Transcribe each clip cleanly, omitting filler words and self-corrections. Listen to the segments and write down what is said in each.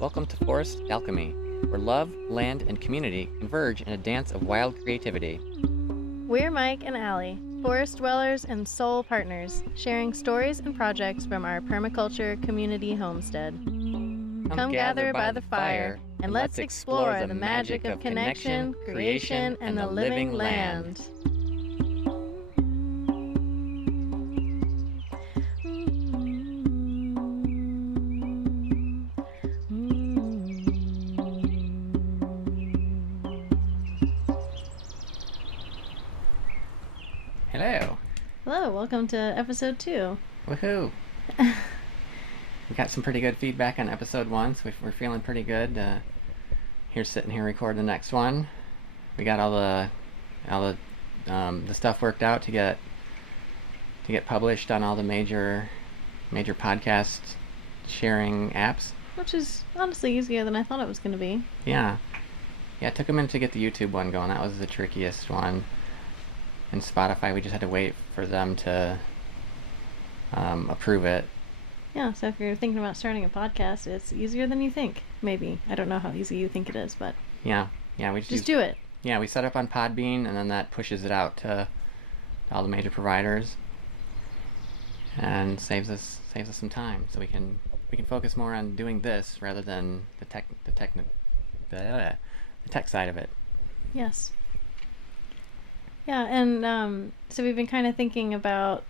Welcome to Forest Alchemy, where love, land, and community converge in a dance of wild creativity. We're Mike and Allie, forest dwellers and soul partners, sharing stories and projects from our permaculture community homestead. Come gather by the fire and let's explore the magic of connection, creation, and the living land. Hello. Hello, welcome to episode 2. Woohoo. We got some pretty good feedback on episode 1, so we're feeling pretty good. Sitting here recording the next one. We got all the stuff worked out to get published on all the major podcast sharing apps. Which is honestly easier than I thought it was going to be. Yeah, it took a minute to get the YouTube one going. That was the trickiest one. And Spotify, we just had to wait for them to approve it. Yeah, so if you're thinking about starting a podcast, it's easier than you think. Maybe. I don't know how easy you think it is, but... Yeah, we just do it. Yeah, we set up on Podbean, and then that pushes it out to all the major providers. And saves us some time, so we can focus more on doing this rather than the tech side of it. Yes. Yeah, and so we've been kind of thinking about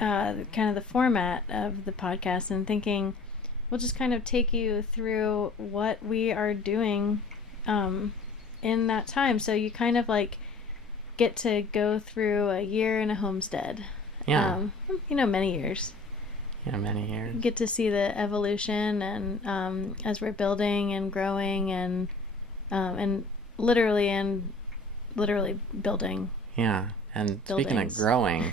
kind of the format of the podcast and thinking we'll just kind of take you through what we are doing in that time. So you kind of like get to go through a year in a homestead. Yeah. Many years. Yeah, many years. You get to see the evolution and as we're building and growing and literally building. Yeah, and speaking of growing,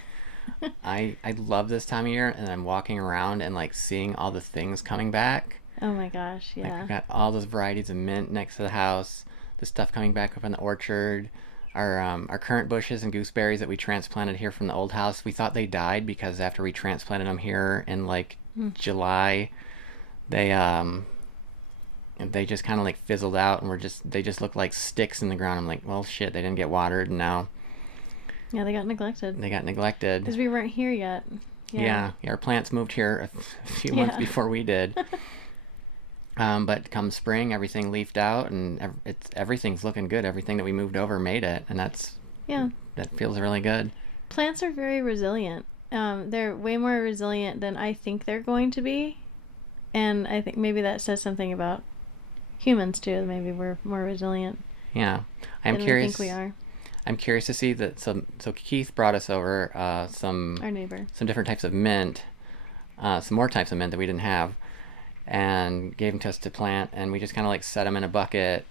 I love this time of year, and I'm walking around and like seeing all the things coming back. Oh my gosh, yeah. Like, we've got all those varieties of mint next to the house, the stuff coming back up in the orchard, our currant bushes and gooseberries that we transplanted here from the old house. We thought they died because after we transplanted them here in like July, they just kind of like fizzled out and they just look like sticks in the ground. I'm like, well, shit, they didn't get watered, and now... Yeah, they got neglected. Because we weren't here yet. Yeah, our plants moved here a few months before we did. But come spring, everything leafed out, and everything's looking good. Everything that we moved over made it, and that feels really good. Plants are very resilient. They're way more resilient than I think they're going to be, and I think maybe that says something about humans too. Maybe we're more resilient. Yeah, I'm curious. I think we are. I'm curious to see that. So Keith brought us over our neighbor, some different types of mint, some more types of mint that we didn't have, and gave them to us to plant. And we just kind of like set them in a bucket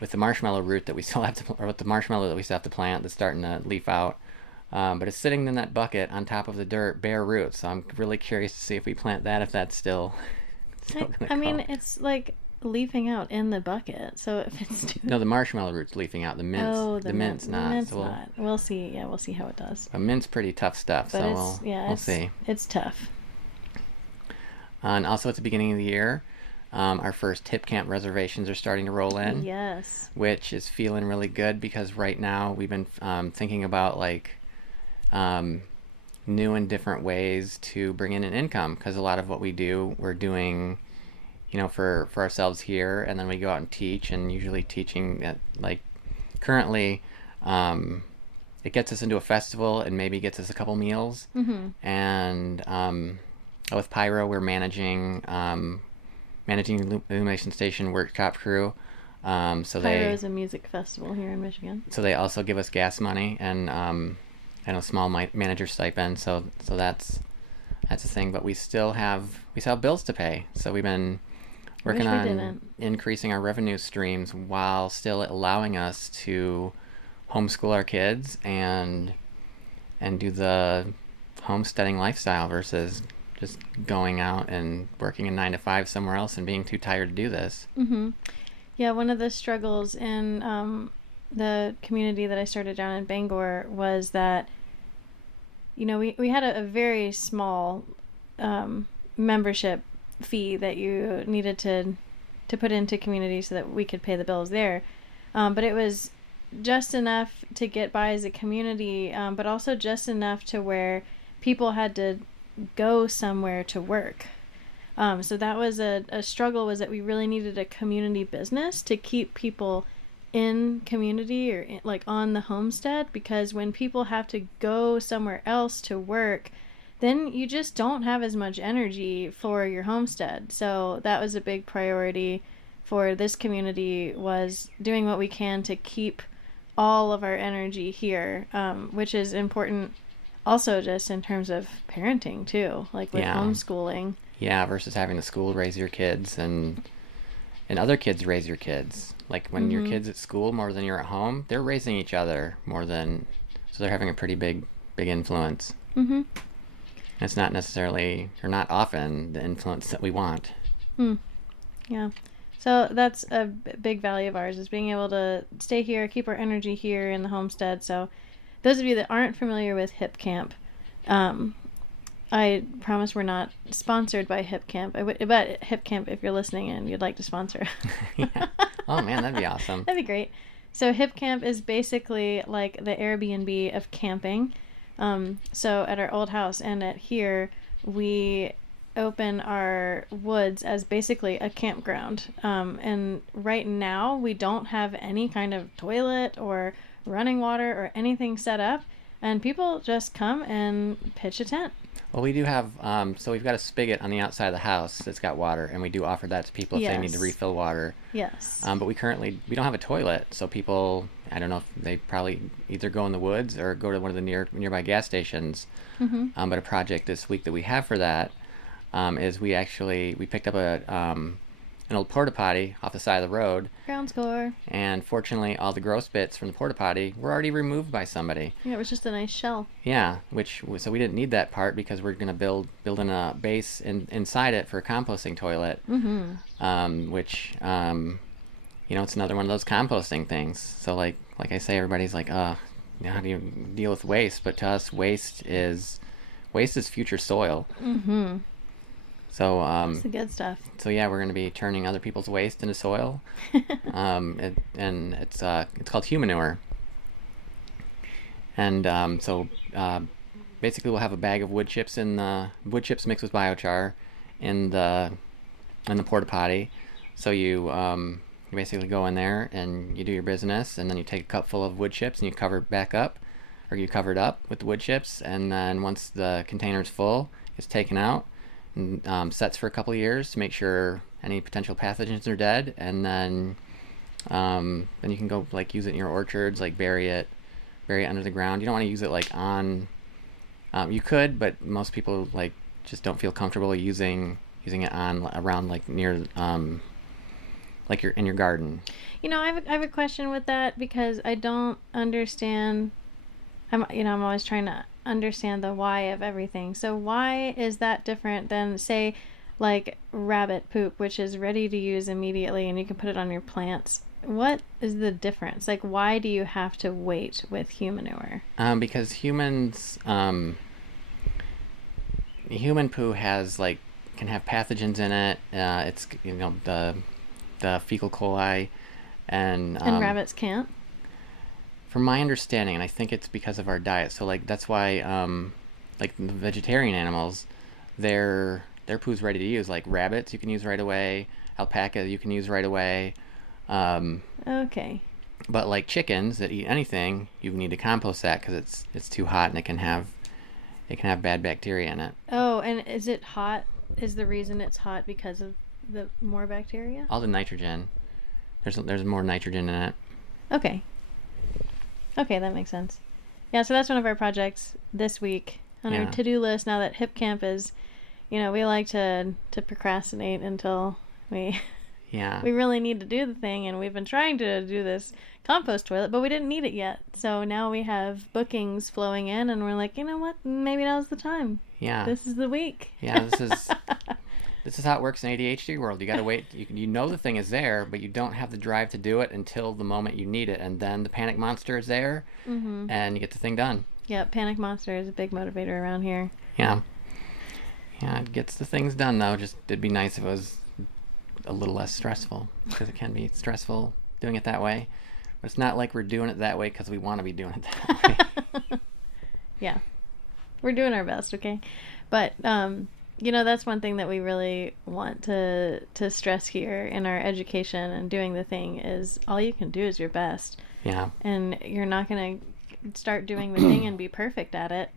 with the marshmallow root that we still have to, or with the marshmallow that we still have to plant that's starting to leaf out. But it's sitting in that bucket on top of the dirt, bare roots. So I'm really curious to see if we plant that, if that's still I mean, it's like leafing out in the bucket, so if it's no, the marshmallow root's leafing out. The mint's not. The mint's not. We'll see. Yeah, we'll see how it does. But mint's pretty tough stuff, but so we'll see. It's tough. And also at the beginning of the year, our first tip camp reservations are starting to roll in. Yes. Which is feeling really good because right now we've been thinking about like new and different ways to bring in an income, because a lot of what we do, we're doing for ourselves here, and then we go out and teach, and usually teaching at, like, currently it gets us into a festival and maybe gets us a couple meals. And with Pyro, we're managing Illumination Station workshop crew. Pyro is a music festival here in Michigan, so they also give us gas money and a small manager stipend, so that's a thing. But we still have bills to pay, so we've been working on increasing our revenue streams while still allowing us to homeschool our kids and do the homesteading lifestyle versus just going out and working a 9 to 5 somewhere else and being too tired to do this. Yeah, one of the struggles in the community that I started down in Bangor was that we had a very small membership fee that you needed to to put into community so that we could pay the bills there. But it was just enough to get by as a community, but also just enough to where people had to go somewhere to work. So that was a struggle, was that we really needed a community business to keep people in community or like on the homestead, because when people have to go somewhere else to work, then you just don't have as much energy for your homestead. So that was a big priority for this community, was doing what we can to keep all of our energy here, which is important also just in terms of parenting too, like with homeschooling. Yeah, versus having the school raise your kids and other kids raise your kids. Like when your kid's at school more than you're at home, they're raising each other more than, so they're having a pretty big influence. Mm-hmm. It's not necessarily, or not often, the influence that we want. Yeah. So that's a big value of ours, is being able to stay here, keep our energy here in the homestead. So those of you that aren't familiar with Hip Camp, I promise we're not sponsored by Hip Camp. But Hip Camp, if you're listening and you'd like to sponsor. Yeah. Oh man, that'd be awesome. That'd be great. So Hip Camp is basically like the Airbnb of camping. So at our old house and at here, we open our woods as basically a campground. And right now we don't have any kind of toilet or running water or anything set up, and people just come and pitch a tent. Well, we do have, so we've got a spigot on the outside of the house that's got water, and we do offer that to people if they need to refill water. Yes. But we don't have a toilet, so people, I don't know if they probably either go in the woods or go to one of the nearby gas stations. Mm-hmm. But a project this week that we have for that is we picked up an old porta potty off the side of the road. Ground score. And fortunately, all the gross bits from the porta potty were already removed by somebody. Yeah, it was just a nice shell. Yeah, so we didn't need that part because we're going to build in a base inside it for a composting toilet. Mm-hmm. Which, it's another one of those composting things. So like I say, everybody's like, how do you deal with waste? But to us, waste is future soil. Mm-hmm. So that's the good stuff. So yeah, we're going to be turning other people's waste into soil, and it's called humanure. And basically we'll have a bag of wood chips mixed with biochar in the porta potty. So you basically go in there and you do your business, and then you take a cup full of wood chips and you cover it back up, or you cover it up with the wood chips, and then once the container's full, it's taken out. Sets for a couple of years to make sure any potential pathogens are dead, and then you can go like use it in your orchards, like bury it under the ground. You don't want to use it like on. You could, but most people like just don't feel comfortable using it around like near like you're in your garden. I have a question with that, because I don't understand. I'm always trying to understand the why of everything. So why is that different than, say, like rabbit poop, which is ready to use immediately and you can put it on your plants? What is the difference? Like, why do you have to wait with humanure? Because humans, human poo can have pathogens in it. It's the fecal coli, and rabbits can't. From my understanding, and I think it's because of our diet. So like that's why like the vegetarian animals, their poo's ready to use. Like rabbits you can use right away, alpaca you can use right away. Okay. But like chickens that eat anything, you need to compost that because it's too hot and it can have bad bacteria in it. Oh, and is it hot? Is the reason it's hot because of the more bacteria? All the nitrogen. There's more nitrogen in it. Okay, that makes sense. Yeah, so that's one of our projects this week on our to-do list. Now that Hip Camp is, we like to procrastinate until we really need to do the thing, and we've been trying to do this compost toilet, but we didn't need it yet. So now we have bookings flowing in, and we're like, you know what? Maybe now's the time. Yeah. This is the week. Yeah, this is how it works in ADHD world. You got to wait. You know the thing is there, but you don't have the drive to do it until the moment you need it. And then the panic monster is there, and you get the thing done. Yeah, panic monster is a big motivator around here. Yeah. Yeah, it gets the things done, though. Just it'd be nice if it was a little less stressful, because it can be stressful doing it that way. But it's not like we're doing it that way because we want to be doing it that way. Yeah, we're doing our best, okay? But that's one thing that we really want to stress here in our education and doing the thing is all you can do is your best. Yeah. And you're not going to start doing the thing and be perfect at it.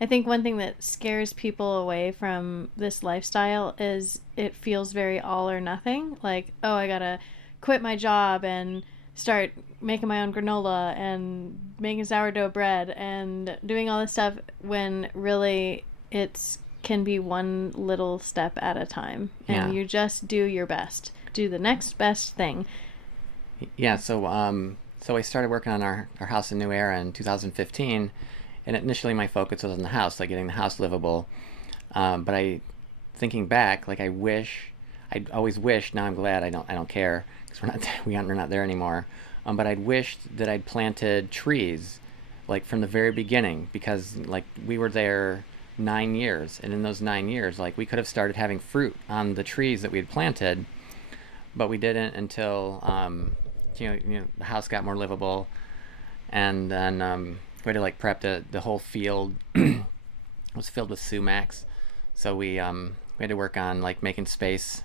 I think one thing that scares people away from this lifestyle is it feels very all or nothing. Like, oh, I got to quit my job and start making my own granola and making sourdough bread and doing all this stuff, when really it's can be one little step at a time, and you just do your best, do the next best thing. Yeah. So I started working on our house in New Era in 2015, and initially my focus was on the house, like getting the house livable. But thinking back, like I always wished. Now I'm glad I don't care, because we're not there anymore. But I'd wished that I'd planted trees, like from the very beginning, because like we were there 9 years, and in those 9 years, like we could have started having fruit on the trees that we had planted, but we didn't until the house got more livable, and then we had to like prep the whole field. Was filled with sumacs, so we had to work on like making space,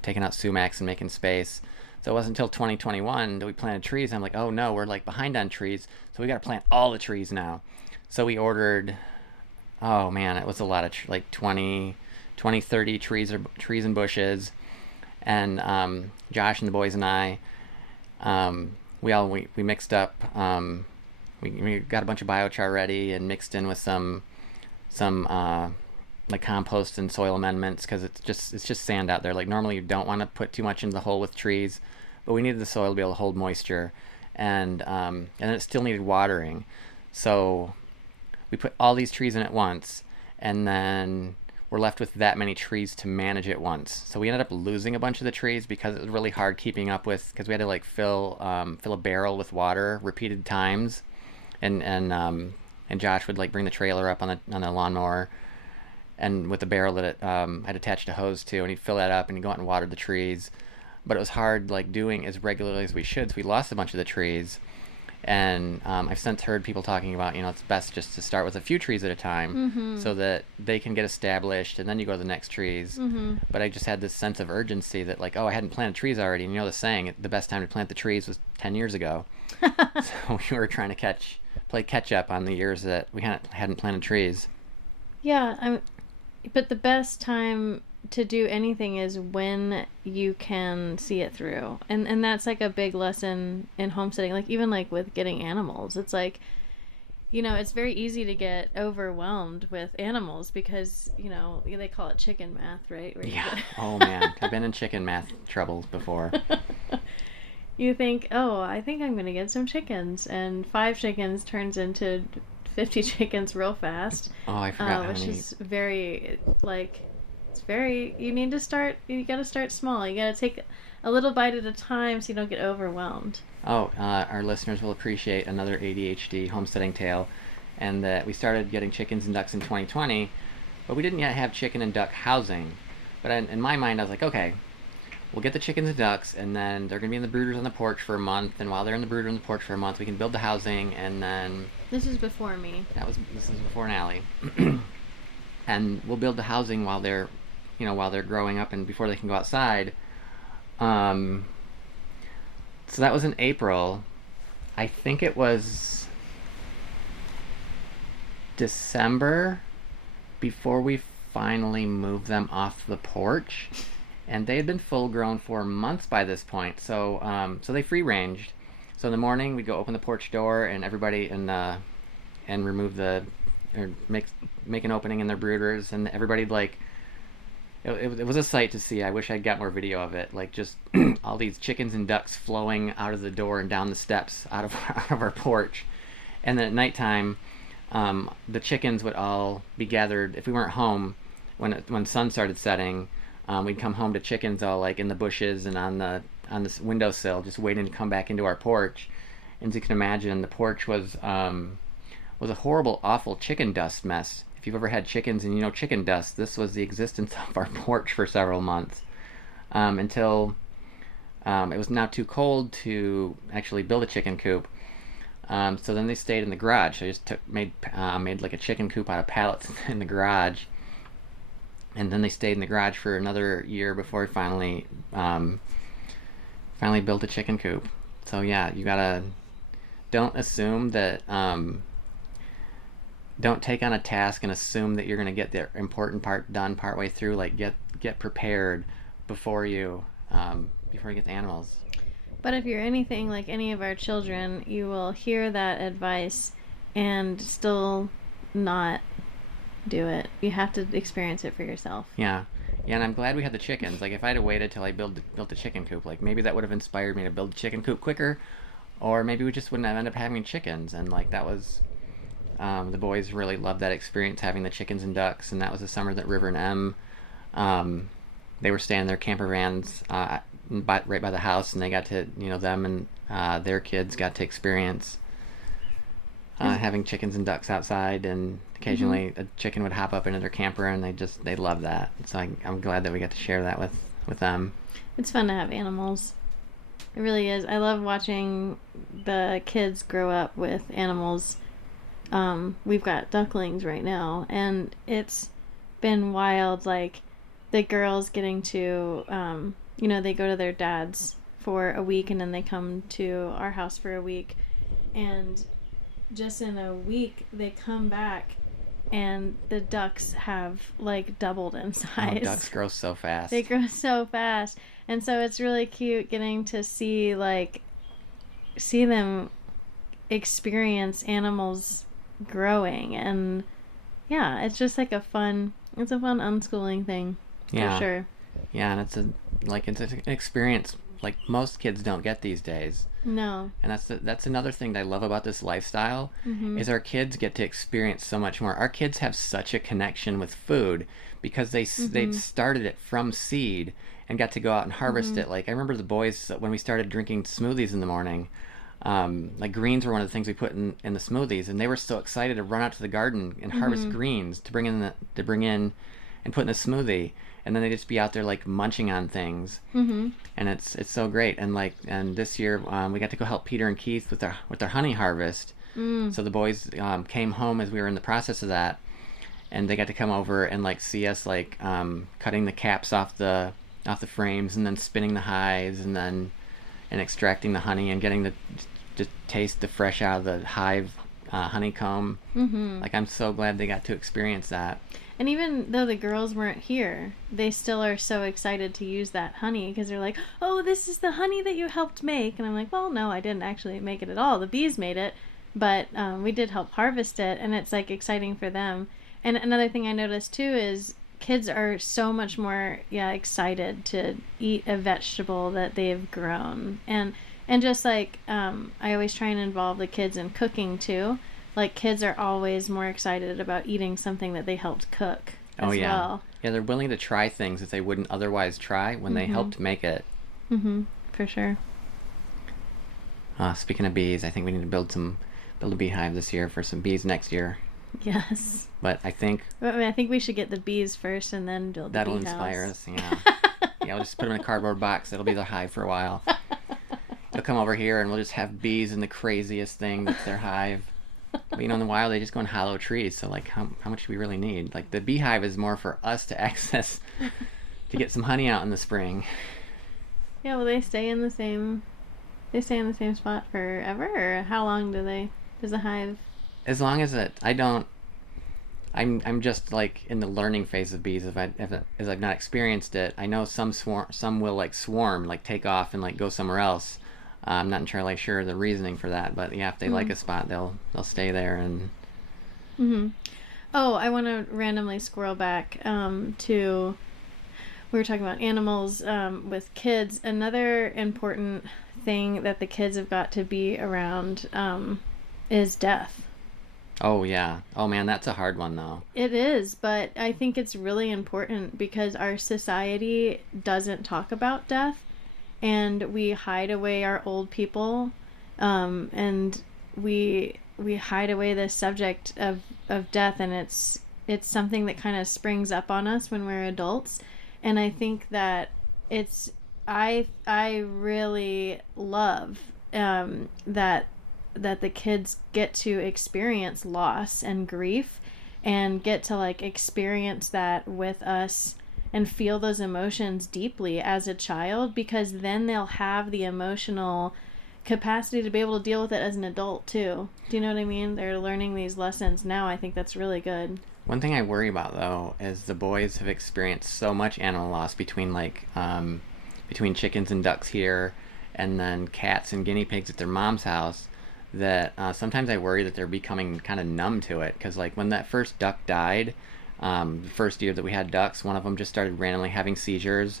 taking out sumacs and making space. So it wasn't until 2021 that we planted trees. And I'm like, oh no, we're like behind on trees, so we got to plant all the trees now. So we ordered, oh man, it was a lot of like 20, 30 trees and bushes. And Josh and the boys and I, we mixed up. We got a bunch of biochar ready and mixed in with some like compost and soil amendments, because it's just sand out there. Like normally you don't want to put too much in the hole with trees, but we needed the soil to be able to hold moisture, and it still needed watering. So we put all these trees in at once, and then we're left with that many trees to manage at once. So we ended up losing a bunch of the trees because it was really hard keeping up with, because we had to like fill a barrel with water repeated times, and Josh would like bring the trailer up on the lawnmower, and with the barrel that I'd attached a hose to, and he'd fill that up and he'd go out and water the trees. But it was hard like doing as regularly as we should, so we lost a bunch of the trees. And I've since heard people talking about, it's best just to start with a few trees at a time, so that they can get established, and then you go to the next trees. But I just had this sense of urgency that like, oh, I hadn't planted trees already, and the saying, the best time to plant the trees was 10 years ago. So we were trying to play catch up on the years that we hadn't planted trees. Yeah, but the best time to do anything is when you can see it through, and that's like a big lesson in homesteading. Like even like with getting animals, it's like, it's very easy to get overwhelmed with animals because they call it chicken math, right? Yeah. Oh man, I've been in chicken math troubles before. You think, oh, I think I'm gonna get some chickens, and 5 chickens turns into 50 chickens real fast. Oh, I forgot which is very you gotta start small. You gotta take a little bite at a time so you don't get overwhelmed. Oh, our listeners will appreciate another ADHD homesteading tale, and that we started getting chickens and ducks in 2020, but we didn't yet have chicken and duck housing. But in my mind, I was like, okay, we'll get the chickens and ducks, and then they're going to be in the brooders on the porch for a month, and while they're in the brooder on the porch for a month, we can build the housing, and then... This is before me. This is before Nally. And we'll build the housing while they're growing up and before they can go outside. So that was in April. I think it was December before we finally moved them off the porch. And they had been full grown for months by this point. So they free ranged. So in the morning we'd go open the porch door, and everybody and remove make an opening in their brooders, and everybody'd like, it was a sight to see. I wish I'd got more video of it, like just all these chickens and ducks flowing out of the door and down the steps out of our porch. And then at nighttime, the chickens would all be gathered. If we weren't home when sun started setting, we'd come home to chickens all like in the bushes and on the windowsill, just waiting to come back into our porch. And as you can imagine, the porch was a horrible, awful chicken dust mess. If you've ever had chickens and chicken dust, this was the existence of our porch for several months. until it was now too cold to actually build a chicken coop. So then they stayed in the garage. So I just made like a chicken coop out of pallets in the garage, and then they stayed in the garage for another year before we finally built a chicken coop. So yeah, you gotta don't assume that don't take on a task and assume that you're gonna get the important part done partway through. Like get prepared before you get the animals. But if you're anything like any of our children, you will hear that advice and still not do it. You have to experience it for yourself. Yeah. Yeah, and I'm glad we had the chickens. Like, if I'd have waited till I built a chicken coop, like, maybe that would have inspired me to build a chicken coop quicker, or maybe we just wouldn't have ended up having chickens. And, like, that was, the boys really loved that experience, having the chickens and ducks, and that was the summer that River and Em, they were staying in their camper vans, right by the house, and they got to, them and their kids got to experience having chickens and ducks outside, and occasionally a chicken would hop up into their camper, and they love that. So I'm glad that we got to share that with them. It's fun to have animals. It really is. I love watching the kids grow up with animals. We've got ducklings right now, and it's been wild. Like, the girls getting to, they go to their dad's for a week, and then they come to our house for a week, and just in a week they come back and the ducks have like doubled in size. Oh, ducks grow so fast. They grow so fast, and so it's really cute getting to see them experience animals growing. And yeah, it's just like a fun unschooling thing. Yeah, for sure. Yeah, and it's an experience like most kids don't get these days. No. And that's another thing that I love about this lifestyle, is our kids get to experience so much more. Our kids have such a connection with food because they started it from seed and got to go out and harvest it. Like, I remember the boys, when we started drinking smoothies in the morning, like, greens were one of the things we put in the smoothies, and they were so excited to run out to the garden and harvest greens to bring in and put in a smoothie. And then they just be out there like munching on things, and it's so great. And this year we got to go help Peter and Keith with their honey harvest. So the boys came home as we were in the process of that, and they got to come over and like see us like cutting the caps off the frames, and then spinning the hives, and extracting the honey, and getting to taste the fresh out of the hive honeycomb. Like, I'm so glad they got to experience that. And even though the girls weren't here, they still are so excited to use that honey, because they're like, oh, this is the honey that you helped make. And I'm like, well, no, I didn't actually make it at all. The bees made it, but we did help harvest it, and it's like exciting for them. And another thing I noticed too is kids are so much more excited to eat a vegetable that they've grown. And just like I always try and involve the kids in cooking too. Like, kids are always more excited about eating something that they helped cook as well. Yeah, they're willing to try things that they wouldn't otherwise try when they helped make it. For sure. Speaking of bees, I think we need to build a beehive this year for some bees next year. Yes. But I think we should get the bees first and then build the that'll bee inspire house. us, yeah. Yeah, we'll just put them in a cardboard box. That'll be their hive for a while. They'll come over here and we'll just have bees in the craziest thing that's their hive. But, in the wild, they just go in hollow trees. So, like, how much do we really need? Like, the beehive is more for us to access to get some honey out in the spring. Yeah, will they stay in the same spot forever, or how long does the hive? As long as I'm just like in the learning phase of bees. As I've not experienced it, I know some will like swarm, like take off and like go somewhere else. I'm not entirely sure the reasoning for that, but yeah, if they like a spot, they'll stay there. And Oh, I want to randomly squirrel back to, we were talking about animals with kids. Another important thing that the kids have got to be around is death. Oh yeah. Oh man, that's a hard one though. It is, but I think it's really important because our society doesn't talk about death. And we hide away our old people, and we hide away the subject of death, and it's something that kind of springs up on us when we're adults. And I think that it's I really love that the kids get to experience loss and grief and get to like experience that with us and feel those emotions deeply as a child, because then they'll have the emotional capacity to be able to deal with it as an adult too. Do you know what I mean? They're learning these lessons now. I think that's really good. One thing I worry about though is the boys have experienced so much animal loss between between chickens and ducks here, and then cats and guinea pigs at their mom's house, that sometimes I worry that they're becoming kind of numb to it. Because like when that first duck died, the first year that we had ducks, one of them just started randomly having seizures,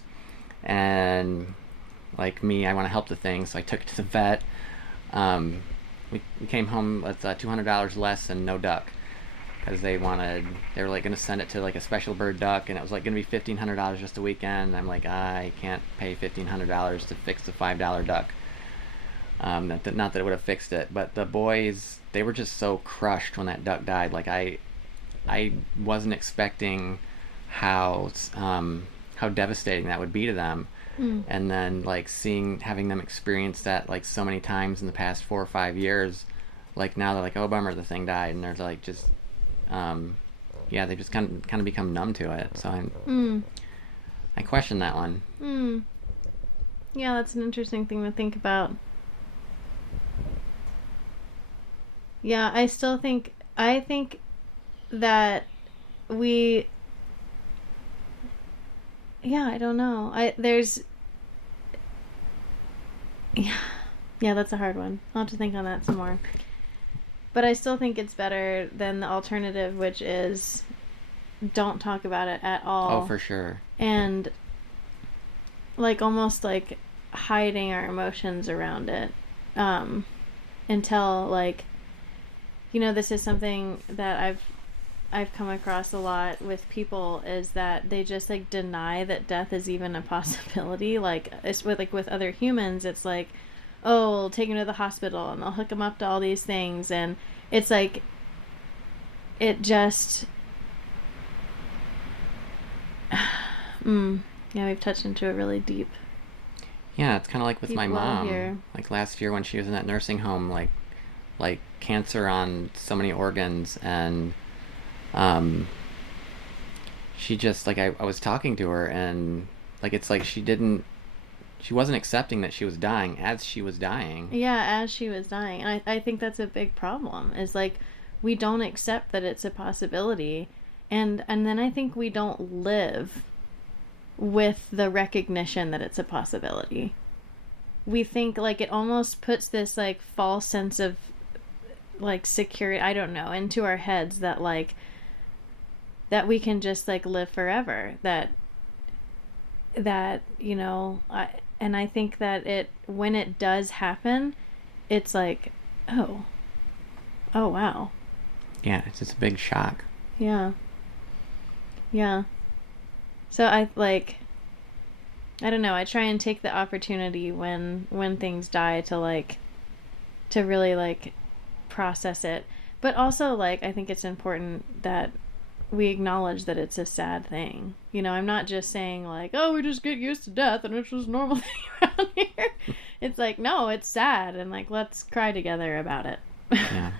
and like me, I want to help the thing, so I took it to the vet. We came home with $200 less and no duck, because they were like going to send it to like a special bird duck, and it was like going to be $1,500 just a weekend. And I'm like, I can't pay $1,500 to fix the $5 duck. Not that it would have fixed it, but the boys, they were just so crushed when that duck died. Like I wasn't expecting how devastating that would be to them. And then like having them experience that like so many times in the past 4 or 5 years, like now they're like, oh bummer, the thing died, and they're like just they just kind of become numb to it. So I question that one. Yeah, that's an interesting thing to think about. Yeah, I think that we, yeah, I don't know. Yeah, that's a hard one. I'll have to think on that some more. But I still think it's better than the alternative, which is don't talk about it at all. Oh, for sure. And like almost like hiding our emotions around it until like, this is something that I've come across a lot with people, is that they just like deny that death is even a possibility. Like it's with other humans, it's like, oh, we'll take him to the hospital and they'll hook him up to all these things, and it's like it just yeah, we've touched into a really deep. Yeah, it's kind of like with my mom here. Like last year when she was in that nursing home, like cancer on so many organs, and she just like I was talking to her, and like it's like she wasn't accepting that she was dying as she was dying. Yeah, as she was dying. And I think that's a big problem, is like we don't accept that it's a possibility, and then I think we don't live with the recognition that it's a possibility. We think like it almost puts this like false sense of like security, I don't know, into our heads that like that we can just like live forever, that and I think that when it does happen, it's like, oh wow. Yeah, it's just a big shock. Yeah. So I don't know, I try and take the opportunity when things die to really like process it. But also like I think it's important that we acknowledge that it's a sad thing. I'm not just saying like, oh, we just get used to death and it's just a normal thing around here. It's like, no, it's sad, and like let's cry together about it. Yeah.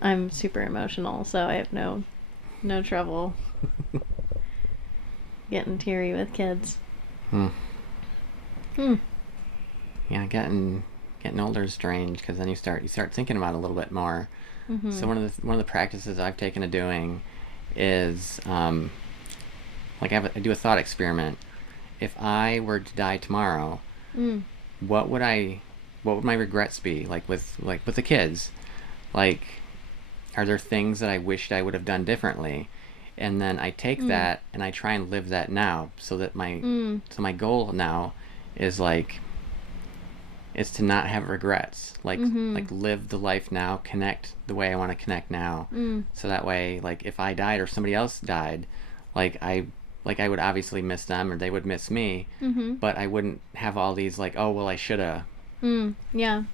I'm super emotional, so I have no trouble getting teary with kids. Yeah, getting older is strange, because then you start thinking about it a little bit more. So one of the practices I've taken to doing is like I do a thought experiment. If I were to die tomorrow, what would my regrets be? Like with the kids, like are there things that I wished I would have done differently? And then I take that and I try and live that now, so that my goal now is to not have regrets, like live the life now, connect the way I want to connect now. So that way, like if I died or somebody else died, like I would obviously miss them, or they would miss me, but I wouldn't have all these like, oh well, I shoulda. Yeah,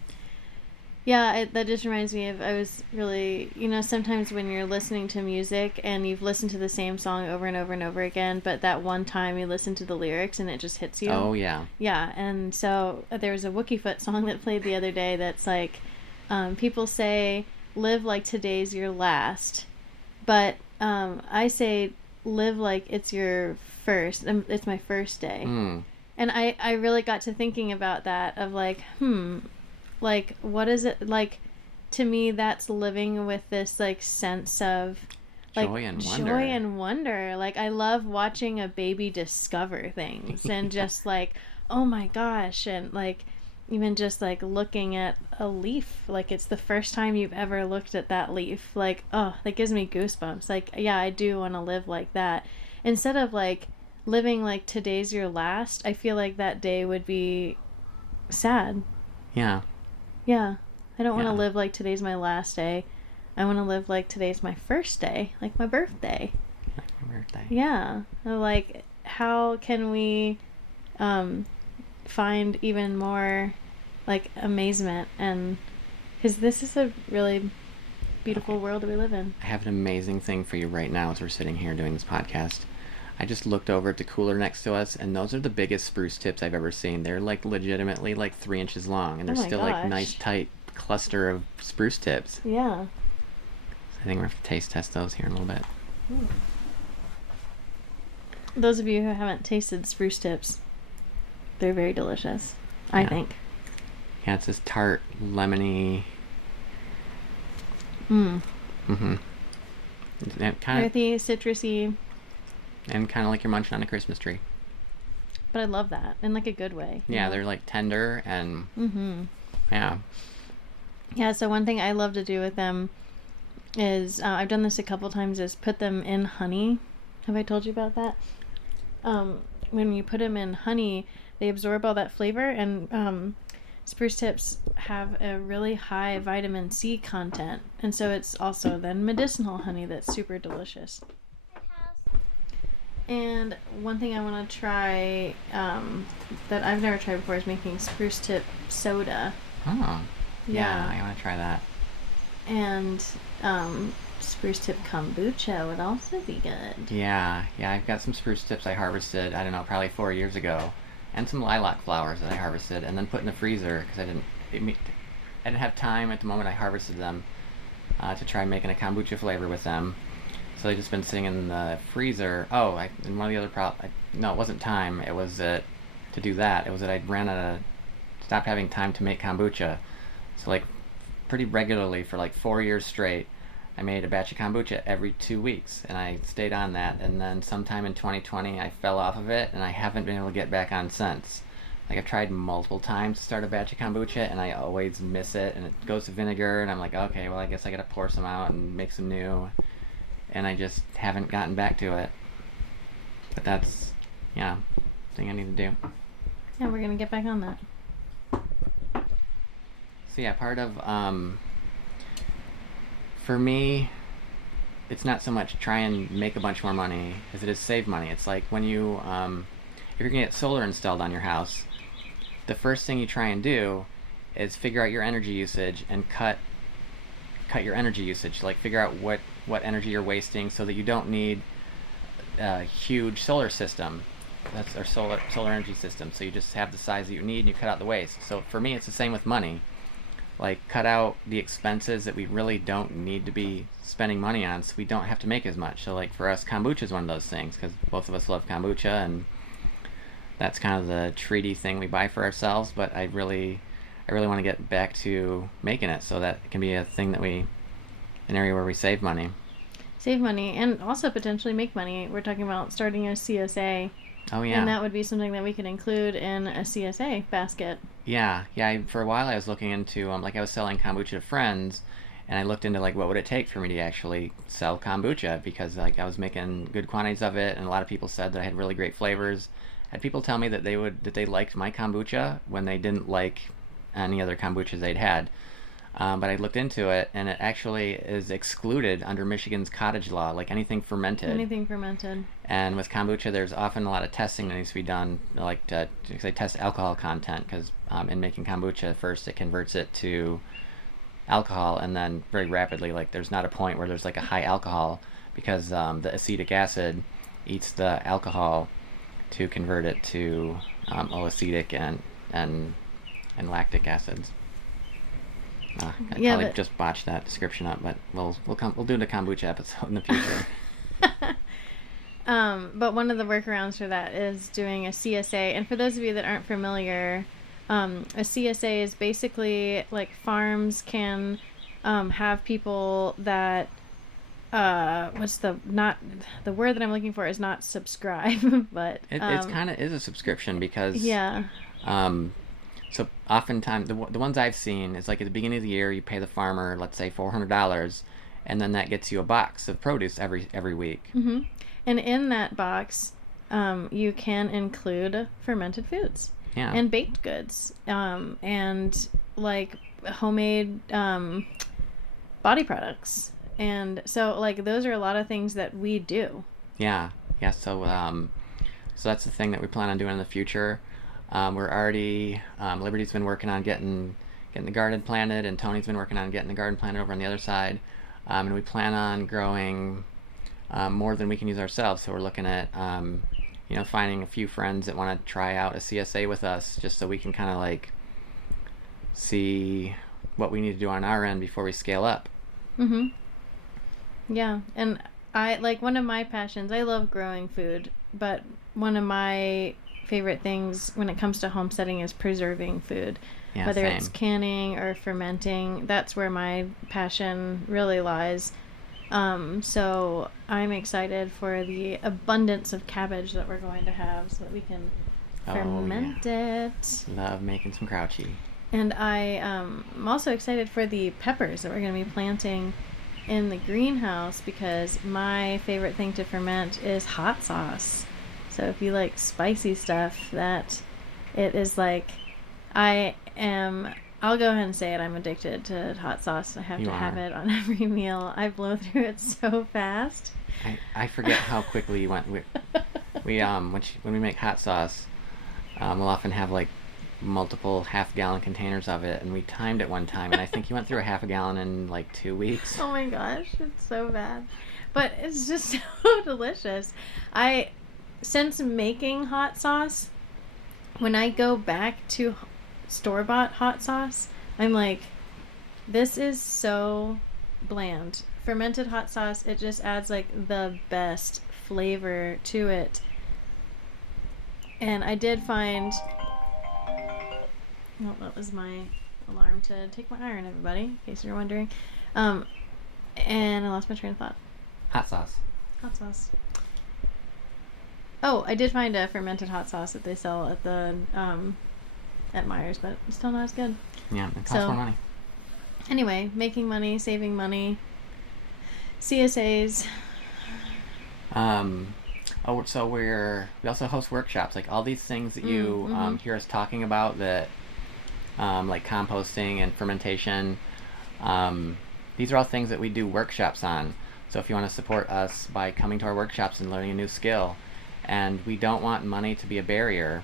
Yeah, that just reminds me of, I was really, sometimes when you're listening to music and you've listened to the same song over and over and over again, but that one time you listen to the lyrics and it just hits you. Oh, yeah. Yeah, and so there was a Wookiefoot song that played the other day that's like, people say, live like today's your last, but I say, live like it's your first, it's my first day. And I really got to thinking about that, of like, like, what is it like? To me, that's living with this like sense of like joy and wonder. Joy and wonder. Like, I love watching a baby discover things and just like, oh my gosh, and like even just like looking at a leaf, like it's the first time you've ever looked at that leaf. Like, oh, that gives me goosebumps. Like, yeah, I do want to live like that instead of like living like today's your last. I feel like that day would be sad. Yeah. Yeah. I don't want to live like today's my last day. I want to live like today's my first day, like my birthday. Like my birthday. Yeah. Like, how can we find even more like amazement, and because this is a really beautiful world that we live in. I have an amazing thing for you right now as we're sitting here doing this podcast. I just looked over at the cooler next to us, and those are the biggest spruce tips I've ever seen. They're like legitimately like 3 inches long, and they're still like nice tight cluster of spruce tips. Yeah. So I think we're going to have to taste test those here in a little bit. Those of you who haven't tasted spruce tips, they're very delicious, I think. Yeah, it's this tart, lemony. Earthy, citrusy. And kind of like you're munching on a Christmas tree. But I love that in like a good way. Yeah, they're like tender and yeah. Yeah, so one thing I love to do with them is, I've done this a couple times, is put them in honey. Have I told you about that? When you put them in honey, they absorb all that flavor, and spruce tips have a really high vitamin C content, and so it's also then medicinal honey that's super delicious. And one thing I want to try that I've never tried before is making spruce tip soda. Oh, yeah, I want to try that. And spruce tip kombucha would also be good. Yeah, I've got some spruce tips I harvested, I don't know, probably 4 years ago, and some lilac flowers that I harvested and then put in the freezer because I didn't have time at the moment I harvested them to try making a kombucha flavor with them. So they've just been sitting in the freezer. And one of the other problems, no, it wasn't time. It was to do that. It was that I'd stopped having time to make kombucha. So like pretty regularly for like 4 years straight, I made a batch of kombucha every 2 weeks, and I stayed on that. And then sometime in 2020, I fell off of it, and I haven't been able to get back on since. Like, I've tried multiple times to start a batch of kombucha, and I always miss it, and it goes to vinegar, and I'm like, okay, well, I guess I gotta pour some out and make some new. And I just haven't gotten back to it. But that's, thing I need to do. Yeah, we're gonna get back on that. So yeah, part of, for me, it's not so much try and make a bunch more money as it is save money. It's like when you, if you're gonna get solar installed on your house, the first thing you try and do is figure out your energy usage and cut your energy usage. Like, figure out what energy you're wasting so that you don't need a huge solar system. That's our solar energy system. So you just have the size that you need and you cut out the waste. So for me, it's the same with money. Like, cut out the expenses that we really don't need to be spending money on so we don't have to make as much. So like for us, kombucha is one of those things because both of us love kombucha, and that's kind of the treaty thing we buy for ourselves. But I really want to get back to making it so that it can be a thing that an area where we save money. Save money and also potentially make money. We're talking about starting a CSA. Oh, yeah. And that would be something that we could include in a CSA basket. Yeah. For a while I was looking into, I was selling kombucha to friends, and I looked into like what would it take for me to actually sell kombucha, because like I was making good quantities of it, and a lot of people said that I had really great flavors. I had people tell me that they liked my kombucha when they didn't like any other kombuchas they'd had. But I looked into it, and it actually is excluded under Michigan's cottage law, like anything fermented. And with kombucha, there's often a lot of testing that needs to be done, like they test alcohol content, because in making kombucha, first it converts it to alcohol, and then very rapidly, like there's not a point where there's like a high alcohol, because the acetic acid eats the alcohol to convert it to acetic and lactic acids. I probably just botched that description up, but we'll do the kombucha episode in the future. But one of the workarounds for that is doing a CSA. And for those of you that aren't familiar, a CSA is basically like farms can have people that the word that I'm looking for is not subscribe, but it's kind of is a subscription, because yeah. So oftentimes the ones I've seen is like at the beginning of the year you pay the farmer, let's say $400, and then that gets you a box of produce every week. Mm-hmm. And in that box, you can include fermented foods and baked goods, and like homemade body products. And so like those are a lot of things that we do. Yeah. So that's the thing that we plan on doing in the future. We're already Liberty's been working on getting the garden planted, and Tony's been working on getting the garden planted over on the other side. And we plan on growing more than we can use ourselves. So we're looking at finding a few friends that want to try out a CSA with us, just so we can kind of like see what we need to do on our end before we scale up. Mm-hmm. Yeah, and I like one of my passions. I love growing food, but one of my favorite things when it comes to homesteading is preserving food. Yeah, whether same. It's canning or fermenting. That's where my passion really lies. So I'm excited for the abundance of cabbage that we're going to have, so that we can ferment it. Love making some crouchy. And I'm also excited for the peppers that we're going to be planting in the greenhouse, because my favorite thing to ferment is hot sauce. So if you like spicy stuff, that it is like I'll go ahead and say it, I'm addicted to hot sauce. I have to have it on every meal. I blow through it so fast. I forget how quickly you went. When we make hot sauce, we'll often have like multiple half-gallon containers of it, and we timed it one time, and I think you went through a half a gallon in like 2 weeks. Oh my gosh, it's so bad, but it's just so delicious. Since making hot sauce, when I go back to store-bought hot sauce, I'm like, this is so bland. Fermented hot sauce, it just adds like the best flavor to it. And I did find... Oh, that was my alarm to take my iron, everybody, in case you're wondering. And I lost my train of thought. Hot sauce. Oh, I did find a fermented hot sauce that they sell at the at Myers, but it's still not as good. Yeah, it costs more money. Anyway, making money, saving money, CSAs. So we also host workshops, like all these things that you hear us talking about, that like composting and fermentation. These are all things that we do workshops on. So if you want to support us by coming to our workshops and learning a new skill, and we don't want money to be a barrier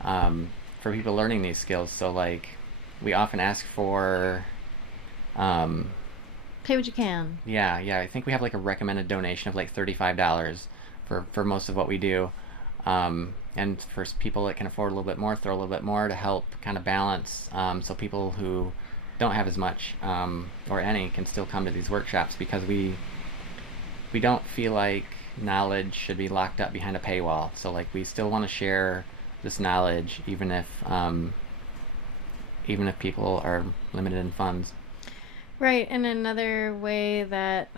for people learning these skills. So like we often ask for pay what you can. Yeah. I think we have like a recommended donation of like $35 for most of what we do. And for people that can afford a little bit more, throw a little bit more to help kind of balance, so people who don't have as much or any can still come to these workshops, because we don't feel like knowledge should be locked up behind a paywall. So like we still want to share this knowledge, even if people are limited in funds. Right. And another way that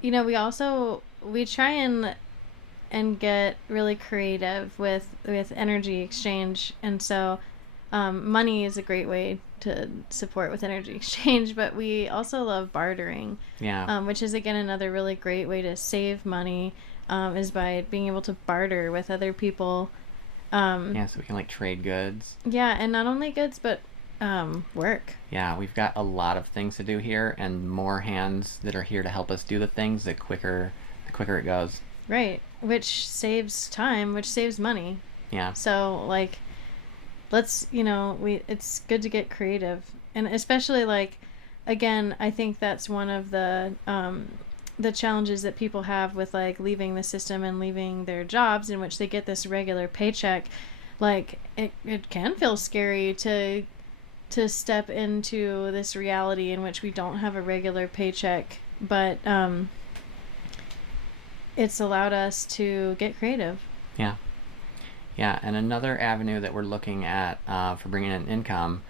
we try and get really creative with energy exchange, and so money is a great way to support with energy exchange, but we also love bartering, which is again another really great way to save money, is by being able to barter with other people. So we can like trade goods. And not only goods, but work. We've got a lot of things to do here, and more hands that are here to help us do the things, the quicker it goes. Right, which saves time, which saves money. Yeah. So like, it's good to get creative, and especially like again, I think that's one of the challenges that people have with like leaving the system and leaving their jobs in which they get this regular paycheck. Like it can feel scary to step into this reality in which we don't have a regular paycheck, but it's allowed us to get creative. Yeah. Yeah, and another avenue that we're looking at for bringing in income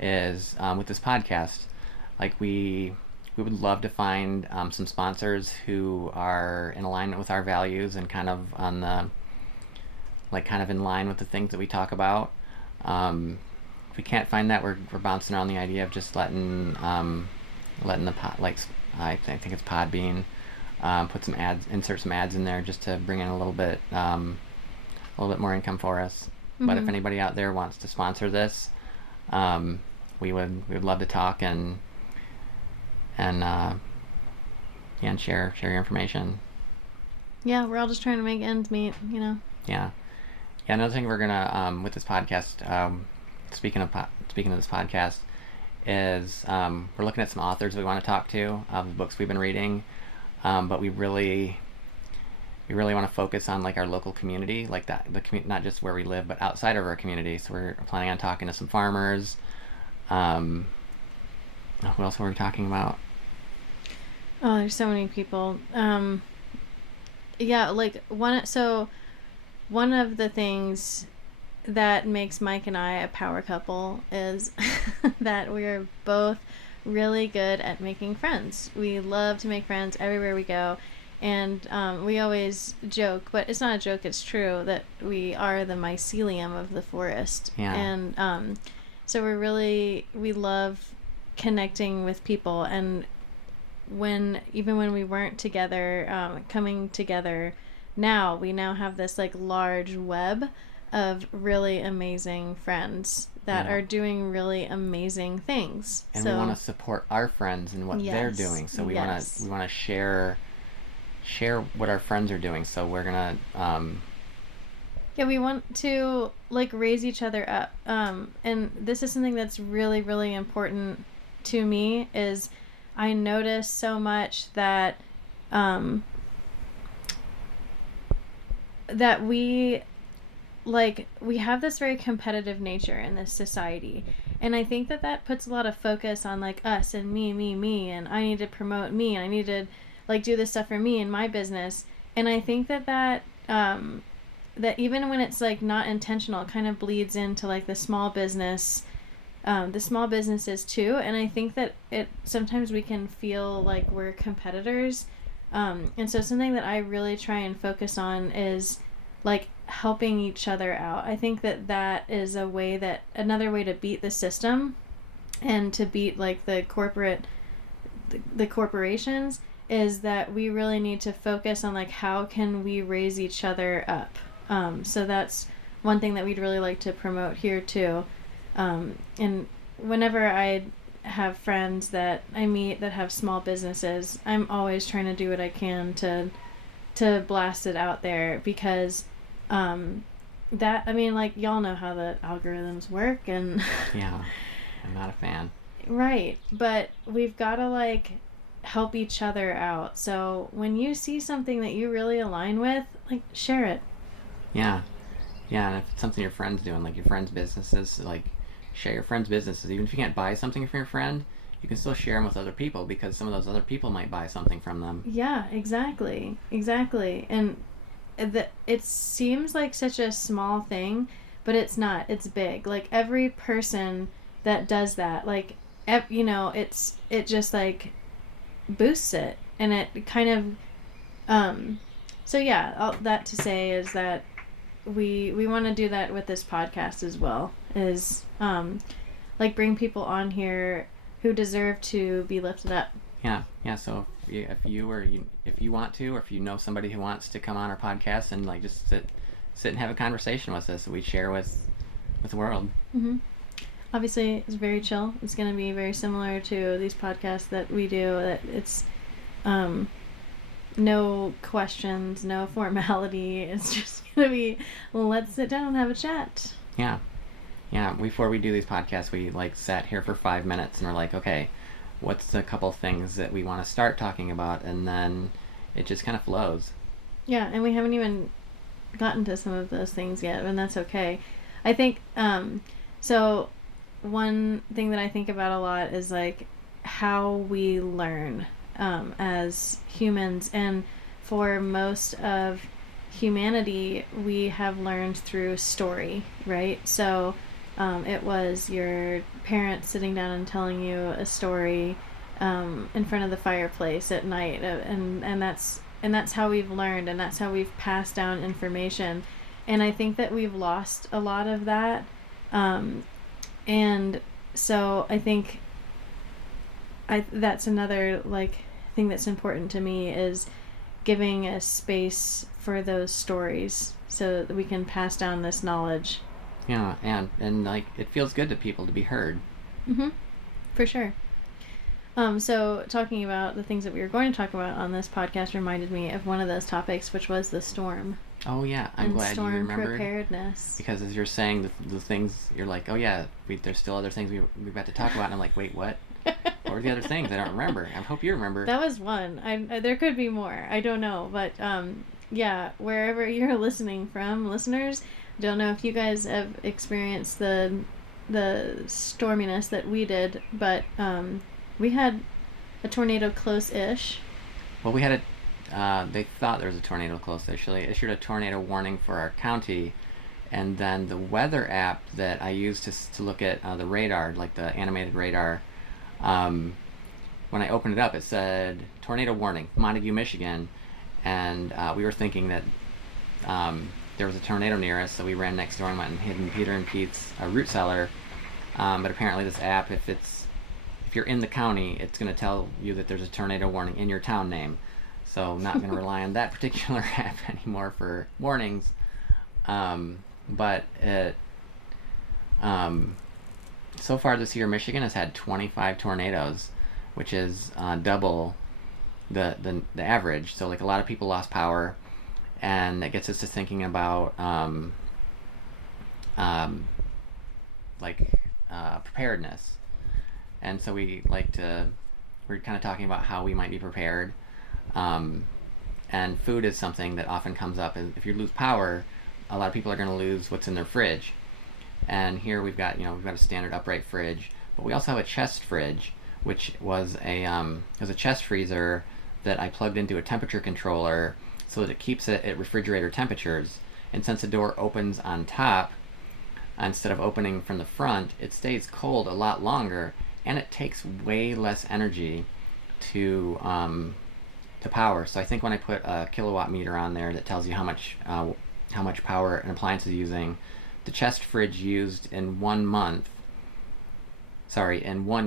is with this podcast. Like we would love to find some sponsors who are in alignment with our values and kind of on the kind of in line with the things that we talk about. If we can't find that, we're bouncing around the idea of just letting the I think it's Podbean put some ads, insert some ads in there just to bring in a little bit more income for us. Mm-hmm. But if anybody out there wants to sponsor this, we would love to talk and share your information. Yeah, we're all just trying to make ends meet, you know. Yeah. Another thing we're gonna with this podcast, speaking of this podcast, is we're looking at some authors we want to talk to of the books we've been reading, but we really want to focus on like our local community, like that not just where we live, but outside of our community. So we're planning on talking to some farmers. Who else were we talking about? Oh, there's so many people. Yeah, like one of the things that makes Mike and I a power couple is that we're both really good at making friends. We love to make friends everywhere we go. And we always joke, but it's not a joke, it's true, that we are the mycelium of the forest. Yeah. And so we love connecting with people. And even when we weren't together, coming together now, we now have this like large web of really amazing friends that are doing really amazing things. And we want to support our friends and what they're doing. So we want to share what our friends are doing. So we're gonna we want to like raise each other up. And this is something that's really, really important to me. Is I notice so much that that we have this very competitive nature in this society, and I think that puts a lot of focus on like us and me, and I need to promote me, and I need to like do this stuff for me and my business. And I think that even when it's like not intentional, it kind of bleeds into like the small businesses too. And I think that sometimes we can feel like we're competitors. And so something that I really try and focus on is like helping each other out. I think that is another way to beat the system and to beat like the corporations, is that we really need to focus on like how can we raise each other up. So that's one thing that we'd really like to promote here too. And whenever I have friends that I meet that have small businesses, I'm always trying to do what I can to blast it out there, because like y'all know how the algorithms work, and yeah, I'm not a fan. Right, but we've got to like help each other out. So when you see something that you really align with, like share it. Yeah, and if it's something your friend's doing, like your friend's businesses, like share your friend's businesses. Even if you can't buy something from your friend, you can still share them with other people, because some of those other people might buy something from them. Yeah, exactly. And it seems like such a small thing, but it's not. It's big. Like every person that does that, like it just like boosts it, and it kind of so yeah, all that to say is that we want to do that with this podcast as well, is like bring people on here who deserve to be lifted up. Yeah. So if you want to, or if you know somebody who wants to come on our podcast and like just sit and have a conversation with us, we share with the world. Mm-hmm. Obviously, it's very chill. It's going to be very similar to these podcasts that we do. That it's no questions, no formality. It's just going to be, let's sit down and have a chat. Yeah. Before we do these podcasts, we like sat here for 5 minutes and we're like, okay, what's a couple things that we want to start talking about, and then it just kind of flows. Yeah, and we haven't even gotten to some of those things yet, and that's okay. I think so one thing that I think about a lot is like how we learn as humans, and for most of humanity we have learned through story, right? So it was your parents sitting down and telling you a story in front of the fireplace at night, and that's how we've learned, and that's how we've passed down information. And I think that we've lost a lot of that. And so I think that's another like thing that's important to me, is giving a space for those stories so that we can pass down this knowledge. Yeah, and like it feels good to people to be heard. Mm-hmm. For sure. So talking about the things that we were going to talk about on this podcast reminded me of one of those topics, which was the storm. Oh yeah, I'm glad you remembered. Storm preparedness. Because as you're saying the things, you're like, oh yeah, there's still other things we've got to talk about, and I'm like, wait, what? What were the other things? I don't remember. I hope you remember. That was one. There could be more. I don't know, but yeah, wherever you're listening from, listeners, don't know if you guys have experienced the storminess that we did, but we had a tornado close-ish. Well, we had they thought there was a tornado close-ish. They issued a tornado warning for our county, and then the weather app that I used to look at the radar, like the animated radar, when I opened it up, it said tornado warning, Montague, Michigan, and we were thinking that there was a tornado near us, so we ran next door and went and hid in Peter and Pete's root cellar. But apparently, this app, if you're in the county, it's going to tell you that there's a tornado warning in your town name. So not going to rely on that particular app anymore for warnings. But so far this year, Michigan has had 25 tornadoes, which is double the average. So like a lot of people lost power, and it gets us to thinking about preparedness. And so we're kind of talking about how we might be prepared. And food is something that often comes up. If you lose power, a lot of people are going to lose what's in their fridge. And here we've got a standard upright fridge, but we also have a chest fridge, which was a chest freezer that I plugged into a temperature controller so that it keeps it at refrigerator temperatures. And since the door opens on top instead of opening from the front, it stays cold a lot longer, and it takes way less energy to power. So I think when I put a kilowatt meter on there that tells you how much power an appliance is using, the chest fridge used in 1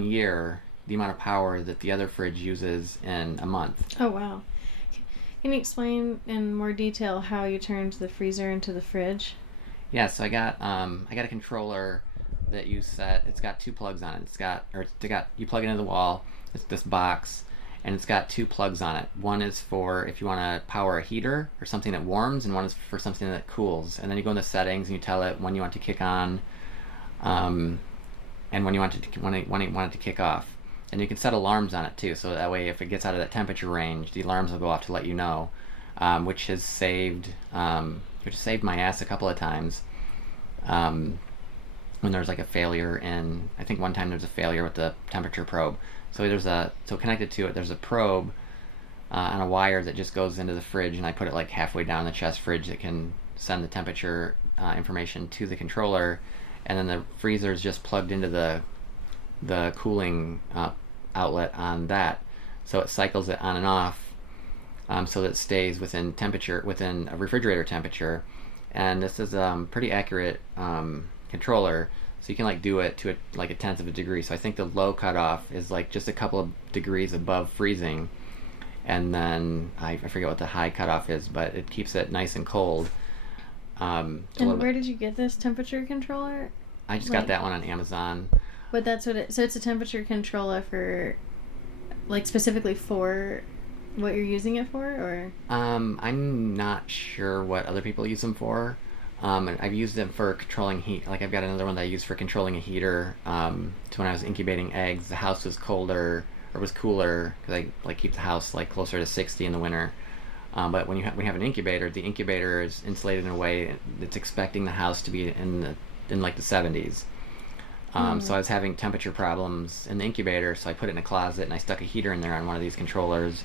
year, the amount of power that the other fridge uses in a month. Oh wow. Can you explain in more detail how you turned the freezer into the fridge? Yeah, so I got a controller that it's got 2 plugs on it. You plug it into the wall. It's this box, and it's got 2 plugs on it. One is for if you want to power a heater or something that warms, and one is for something that cools. And then you go into settings and you tell it when you want to kick on, and when you want it to kick off. And you can set alarms on it too, so that way if it gets out of that temperature range, the alarms will go off to let you know, which has saved my ass a couple of times. When there's like a failure in, I think one time there's a failure with the temperature probe. So connected to it, there's a probe on a wire that just goes into the fridge, and I put it like halfway down the chest fridge that can send the temperature information to the controller, and then the freezer is just plugged into the cooling outlet on that, so it cycles it on and off, so that it stays within a refrigerator temperature. And this is pretty accurate controller, so you can like do it to a 1/10 of a degree. So I think the low cutoff is like just a couple of degrees above freezing, and then I forget what the high cutoff is, but it keeps it nice and cold. And where did you get this temperature controller? I just got that one on Amazon. But that's so it's a temperature controller for, like, specifically for what you're using it for, or? I'm not sure what other people use them for. And I've used them for controlling heat. Like I've got another one that I use for controlling a heater. To when I was incubating eggs, the house was colder, or or was cooler because I like keep the house like closer to 60 in the winter. But when we have an incubator, the incubator is insulated in a way that's expecting the house to be in like the 70s. So I was having temperature problems in the incubator, so I put it in a closet and I stuck a heater in there on one of these controllers.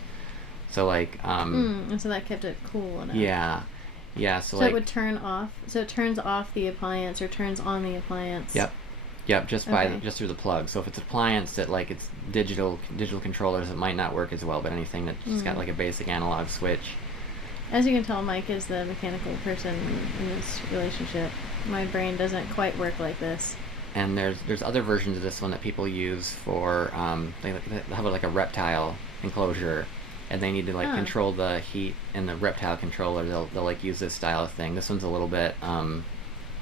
So like and so that kept it cool enough. Yeah, so like, it would turn off. So it turns off the appliance or turns on the appliance. Yep, just through the plug. So if it's an appliance that like it's digital controllers, it might not work as well, but anything that's got like a basic analog switch. As you can tell, Mike is the mechanical person in this relationship. My brain doesn't quite work like this. And there's other versions of this one that people use for they have like a reptile enclosure, and they need to like control the heat in the reptile controller. They'll like use this style of thing. This one's a little bit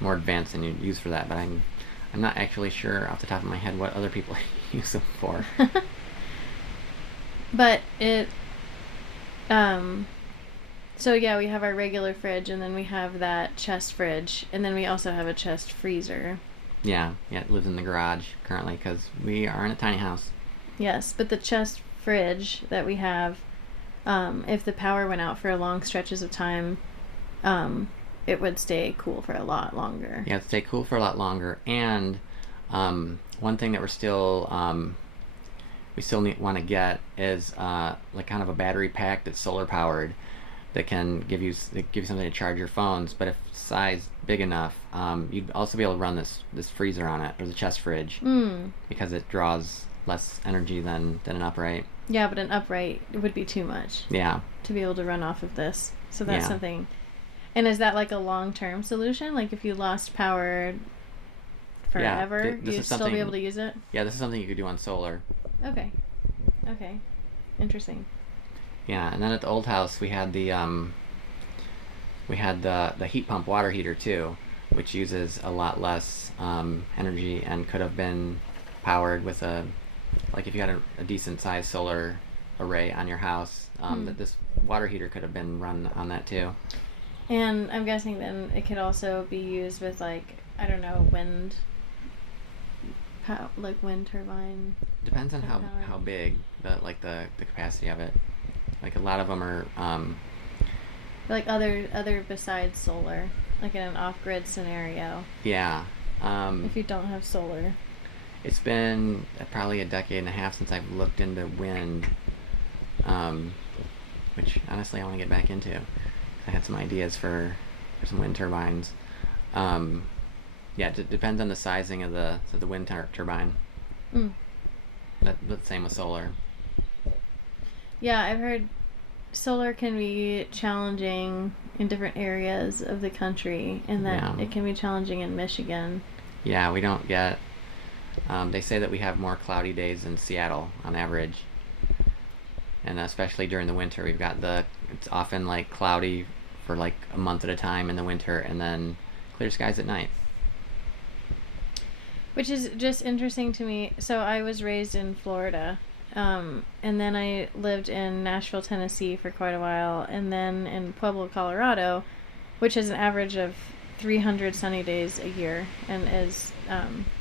more advanced than you'd use for that, but I'm not actually sure off the top of my head what other people use them for. But it so yeah, we have our regular fridge, and then we have that chest fridge, and then we also have a chest freezer. Yeah, it lives in the garage currently because we are in a tiny house. Yes, but the chest fridge that we have, if the power went out for long stretches of time, it would stay cool for a lot longer. Yeah, it'd stay cool for a lot longer. And one thing that we still want to get is like kind of a battery pack that's solar powered that can give you something to charge your phones. But if size big enough, you'd also be able to run this freezer on it, or the chest fridge, because it draws less energy than an upright. Yeah, but an upright would be too much. Yeah. To be able to run off of this. So that's something. And is that like a long-term solution? Like if you lost power forever, you'd still be able to use it? Yeah, this is something you could do on solar. Okay. Interesting. Yeah, and then at the old house we had the heat pump water heater too, which uses a lot less energy and could have been powered with like if you had a decent sized solar array on your house, that this water heater could have been run on that too. And I'm guessing then it could also be used with like, I don't know, wind turbine. Depends on how big the capacity of it. Like a lot of them are like other besides solar, like in an off-grid scenario. Yeah. If you don't have solar. It's been probably a decade and a half since I've looked into wind, which honestly I want to get back into. I had some ideas for some wind turbines. It depends on the sizing of the wind turbine. That's the same with solar. Yeah, I've heard solar can be challenging in different areas of the country, and that it can be challenging in Michigan. Yeah, we don't get... they say that we have more cloudy days in Seattle on average. And especially during the winter, we've got it's often like cloudy for like a month at a time in the winter, and then clear skies at night. Which is just interesting to me. So I was raised in Florida, and then I lived in Nashville, Tennessee for quite a while, and then in Pueblo, Colorado, which is an average of 300 sunny days a year and is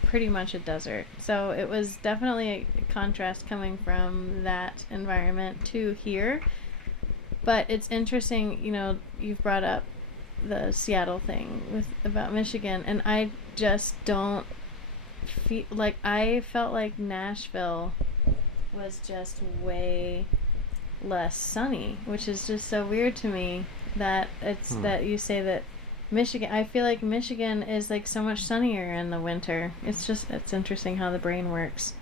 pretty much a desert. So it was definitely a contrast coming from that environment to here. But it's interesting, you've brought up the Seattle thing about Michigan, and I just don't feel like, I felt like Nashville was just way less sunny, which is just so weird to me that that you say that Michigan, I feel like Michigan is like so much sunnier in the winter. It's interesting how the brain works.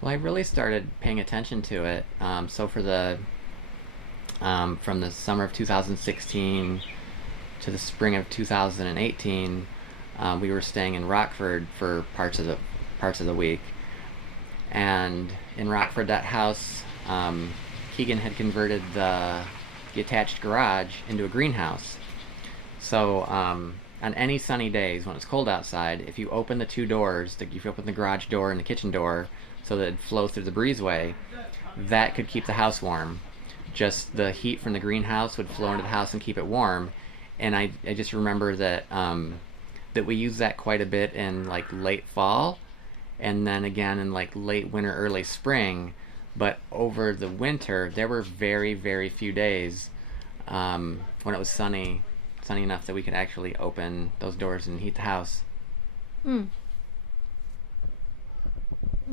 Well, I really started paying attention to it. So for the from the summer of 2016 to the spring of 2018, we were staying in Rockford for parts of the week. And in Rockford, that house, Keegan had converted the attached garage into a greenhouse. So on any sunny days when it's cold outside, if you open the two doors, if you open the garage door and the kitchen door so that it flows through the breezeway, that could keep the house warm. Just the heat from the greenhouse would flow into the house and keep it warm. And I just remember that that we use that quite a bit in like late fall, and then again in like late winter, early spring. But over the winter, there were very, very few days when it was sunny enough that we could actually open those doors and heat the house.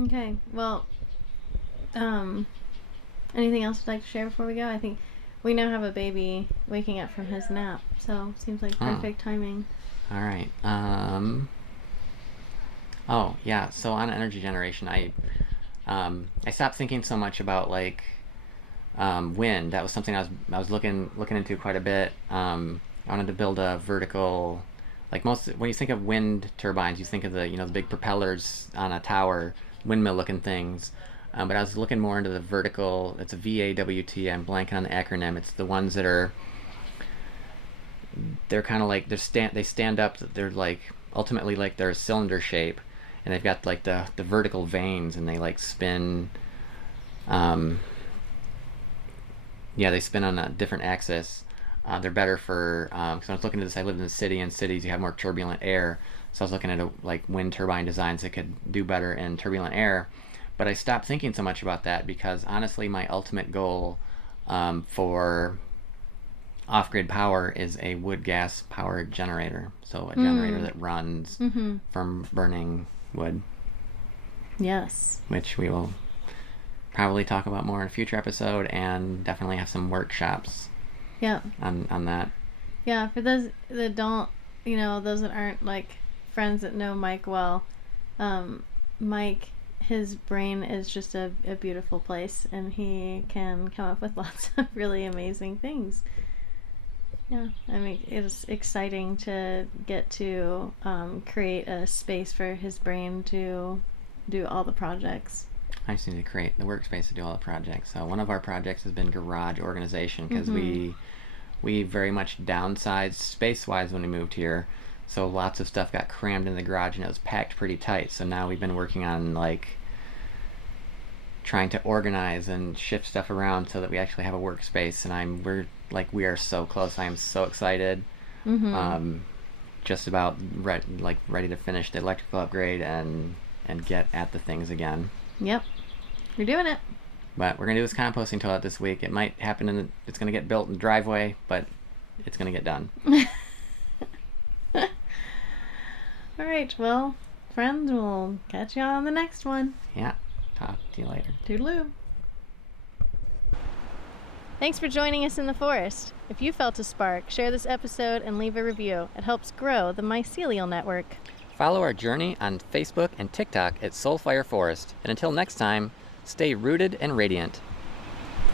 Okay. Well, anything else you'd like to share before we go? I think we now have a baby waking up from his nap, so seems like perfect timing. All right. Oh yeah. So on energy generation, I stopped thinking so much about like wind. That was something I was looking into quite a bit. I wanted to build a vertical, like when you think of wind turbines, you think of the the big propellers on a tower, windmill looking things. But I was looking more into the vertical. It's a VAWT. I'm blanking on the acronym. It's the ones that they're kind of like they stand up. They're like ultimately like they're a cylinder shape, and they've got like the vertical vanes, and they like spin. They spin on a different axis. They're better for because I was looking at this. I live in the city, and cities you have more turbulent air, so I was looking at like wind turbine designs that could do better in turbulent air. But I stopped thinking so much about that because honestly, my ultimate goal for off-grid power is a wood gas powered generator. So a generator that runs from burning wood. Yes. Which we will probably talk about more in a future episode, and definitely have some workshops. Yeah. On that. Yeah, for those that don't, those that aren't like friends that know Mike well, Mike, his brain is just a beautiful place, and he can come up with lots of really amazing things. Yeah, I mean, it's exciting to get to create a space for his brain to do all the projects. I just need to create the workspace to do all the projects. So one of our projects has been garage organization, because we very much downsized space-wise when we moved here. So lots of stuff got crammed in the garage, and it was packed pretty tight. So now we've been working on like trying to organize and shift stuff around so that we actually have a workspace. And we are so close. I am so excited. Just about ready to finish the electrical upgrade and get at the things again. Yep, you're doing it. But we're gonna do this composting toilet this week. It might happen it's gonna get built in the driveway, but it's gonna get done. All right, well, friends, we'll catch you on the next one. Yeah, talk to you later. Toodaloo. Thanks for joining us in the forest. If you felt a spark, share this episode and leave a review. It helps grow the mycelial network. Follow our journey on Facebook and TikTok at Soulfire Forest. And until next time, stay rooted and radiant.